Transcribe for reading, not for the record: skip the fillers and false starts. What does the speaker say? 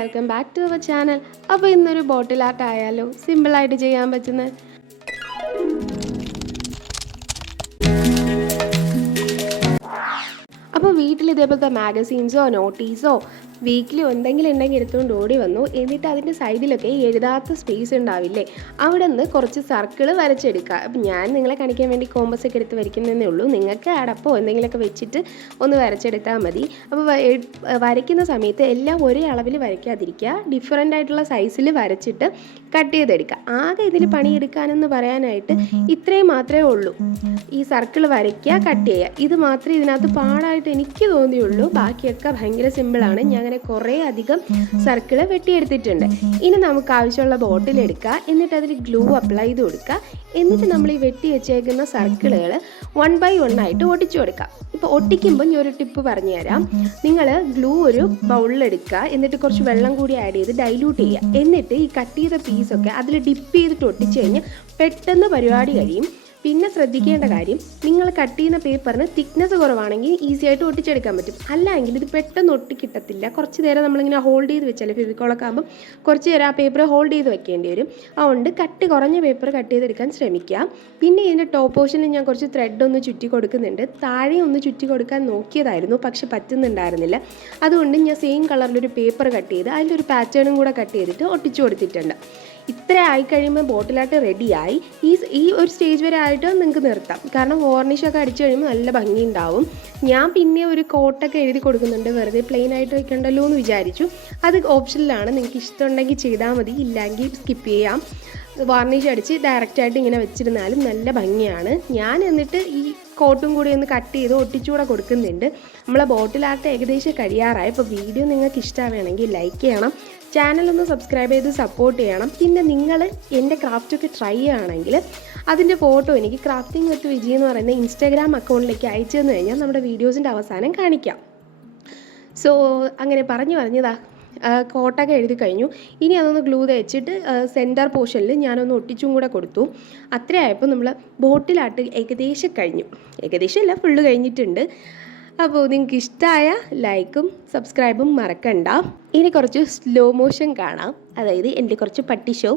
Welcome back to our channel. അപ്പോൾ ഇന്നൊരു bottle art ആയാലോ? സിമ്പിളായിട്ട് ചെയ്യാൻ പറ്റുന്ന. അപ്പോൾ വീട്ടിൽ ഇതേപോലത്തെ മാഗസീൻസോ നോട്ടീസോ വീക്കിലി എന്തെങ്കിലും ഉണ്ടെങ്കിൽ എടുത്തുകൊണ്ട് ഓടി വന്നു. എന്നിട്ട് അതിൻ്റെ സൈഡിലൊക്കെ എഴുതാത്ത സ്പേസ് ഉണ്ടാവില്ലേ, അവിടെ നിന്ന് കുറച്ച് സർക്കിൾ വരച്ചെടുക്കുക. അപ്പം ഞാൻ നിങ്ങളെ കാണിക്കാൻ വേണ്ടി കോമ്പസ് ഒക്കെ എടുത്ത് വരയ്ക്കുന്നതേ ഉള്ളൂ. നിങ്ങൾക്ക് അടപ്പോ എന്തെങ്കിലുമൊക്കെ വെച്ചിട്ട് ഒന്ന് വരച്ചെടുത്താൽ മതി. അപ്പോൾ വരയ്ക്കുന്ന സമയത്ത് എല്ലാം ഒരേ അളവിൽ വരയ്ക്കാതിരിക്കുക, ഡിഫറെൻ്റ് ആയിട്ടുള്ള സൈസിൽ വരച്ചിട്ട് കട്ട് ചെയ്തെടുക്കുക. ആകെ ഇതിൽ പണിയെടുക്കാനെന്ന് പറയാനായിട്ട് ഇത്രയും മാത്രമേ ഉള്ളൂ. ഈ സർക്കിൾ വരയ്ക്കുക, കട്ട് ചെയ്യുക, ഇത് മാത്രമേ ഇതിനകത്ത് പാടായിട്ട് എനിക്ക് തോന്നിയുള്ളൂ. ബാക്കിയൊക്കെ ഭയങ്കര സിമ്പിളാണ്. ഞാൻ അങ്ങനെ കുറേ അധികം സർക്കിള് വെട്ടിയെടുത്തിട്ടുണ്ട്. ഇനി നമുക്ക് ആവശ്യമുള്ള ബോട്ടിൽ എടുക്കുക, എന്നിട്ട് അതിൽ ഗ്ലൂ അപ്ലൈ ചെയ്ത് കൊടുക്കുക. എന്നിട്ട് നമ്മൾ ഈ വെട്ടി വെച്ചേക്കുന്ന സർക്കിളുകൾ 1 by 1 ആയിട്ട് ഒട്ടിച്ചു കൊടുക്കുക. ഇപ്പോൾ ഒട്ടിക്കുമ്പോൾ ഞാൻ ഒരു ടിപ്പ് പറഞ്ഞു തരാം. നിങ്ങൾ ഗ്ലൂ ഒരു ബൗളിലെടുക്കുക, എന്നിട്ട് കുറച്ച് വെള്ളം കൂടി ആഡ് ചെയ്ത് ഡൈല്യൂട്ട് ചെയ്യുക. എന്നിട്ട് ഈ കട്ട് ചെയ്ത പീസൊക്കെ അതിൽ ഡിപ്പ് ചെയ്തിട്ട് ഒട്ടിച്ചു കഴിഞ്ഞാൽ പെട്ടെന്ന് പരിപാടി കഴിയും. പിന്നെ ശ്രദ്ധിക്കേണ്ട കാര്യം, നിങ്ങൾ കട്ട് ചെയ്യുന്ന പേപ്പറിന് തിക്നെസ് കുറവാണെങ്കിൽ ഈസി ആയിട്ട് ഒട്ടിച്ചെടുക്കാൻ പറ്റും. അല്ലെങ്കിൽ ഇത് പെട്ടെന്ന് ഒട്ടിക്കിട്ടത്തില്ല. കുറച്ച് നേരം നമ്മളിങ്ങനെ ഹോൾഡ് ചെയ്ത് വെച്ചാൽ ഫെവിക്കോളൊക്കെ ആകുമ്പോൾ കുറച്ച് നേരം ആ പേപ്പർ ഹോൾഡ് ചെയ്ത് വെക്കേണ്ടി വരും. അതുകൊണ്ട് കട്ടി കുറഞ്ഞ പേപ്പർ കട്ട് ചെയ്തെടുക്കാൻ ശ്രമിക്കുക. പിന്നെ ഇതിൻ്റെ ടോപ്പ് പോർഷനിൽ ഞാൻ കുറച്ച് ത്രെഡ് ഒന്ന് ചുറ്റി കൊടുക്കുന്നുണ്ട്. താഴെ ഒന്ന് ചുറ്റി കൊടുക്കാൻ നോക്കിയതായിരുന്നു, പക്ഷെ പറ്റുന്നുണ്ടായിരുന്നില്ല. അതുകൊണ്ട് ഞാൻ സെയിം കളറിലൊരു പേപ്പർ കട്ട് ചെയ്ത് അതിലൊരു പാറ്റേണും കൂടെ കട്ട് ചെയ്തിട്ട് ഒട്ടിച്ചു കൊടുത്തിട്ടുണ്ട്. ഇത്ര ആയിക്കഴിയുമ്പോൾ ബോട്ടിലായിട്ട് റെഡിയായി. ഈ ഒരു സ്റ്റേജ് വരെ ആയിട്ട് നിങ്ങൾക്ക് നിർത്താം, കാരണം വാർണിഷൊക്കെ അടിച്ചു കഴിയുമ്പോൾ നല്ല ഭംഗി ഉണ്ടാവും. ഞാൻ പിന്നെ ഒരു കോട്ടൊക്കെ എഴുതി കൊടുക്കുന്നുണ്ട്, വെറുതെ പ്ലെയിൻ ആയിട്ട് വെക്കണ്ടല്ലോ എന്ന് വിചാരിച്ചു. അത് ഓപ്ഷനിലാണ്, നിങ്ങൾക്ക് ഇഷ്ടമുണ്ടെങ്കിൽ ചെയ്താൽ മതി, ഇല്ലെങ്കിൽ സ്കിപ്പ് ചെയ്യാം. വാർണിഷ് അടിച്ച് ഡയറക്റ്റായിട്ട് ഇങ്ങനെ വെച്ചിരുന്നാലും നല്ല ഭംഗിയാണ്. ഞാൻ എന്നിട്ട് ഈ കോട്ടും കൂടി ഒന്ന് കട്ട് ചെയ്ത് ഒട്ടിച്ചുകൂടെ കൊടുക്കുന്നുണ്ട്. നമ്മളെ ബോട്ടിലായിട്ട് ഏകദേശം കഴിയാറായി. ഇപ്പോൾ വീഡിയോ നിങ്ങൾക്ക് ഇഷ്ടമാവുകയാണെങ്കിൽ ലൈക്ക് ചെയ്യണം, ചാനലൊന്ന് സബ്സ്ക്രൈബ് ചെയ്ത് സപ്പോർട്ട് ചെയ്യണം. പിന്നെ നിങ്ങൾ എൻ്റെ ക്രാഫ്റ്റൊക്കെ ട്രൈ ചെയ്യുകയാണെങ്കിൽ അതിൻ്റെ ഫോട്ടോ എനിക്ക് ക്രാഫ്റ്റിംഗ് വിത്ത് വിജി എന്ന് പറയുന്ന ഇൻസ്റ്റാഗ്രാം അക്കൗണ്ടിലേക്ക് അയച്ചു തന്നു കഴിഞ്ഞാൽ നമ്മുടെ വീഡിയോസിൻ്റെ അവസാനം കാണിക്കാം. സോ അങ്ങനെ പറഞ്ഞതാ കോട്ടൊക്കെ എഴുതി കഴിഞ്ഞു. ഇനി അതൊന്ന് ഗ്ലൂ തേച്ചിട്ട് സെൻറ്റർ പോർഷനിൽ ഞാനൊന്ന് ഒട്ടിച്ചും കൂടെ കൊടുത്തു. അത്രയായപ്പോൾ നമ്മൾ ബോട്ടിലാട്ട് ഏകദേശം കഴിഞ്ഞു. ഏകദേശം അല്ല, ഫുള്ള് കഴിഞ്ഞിട്ടുണ്ട്. അപ്പോൾ നിങ്ങൾക്ക് ഇഷ്ടമായ ലൈക്കും സബ്സ്ക്രൈബും മറക്കണ്ട. ഇനി കുറച്ച് സ്ലോ മോഷൻ കാണാം, അതായത് എൻ്റെ കുറച്ച് പട്ടി ഷോ.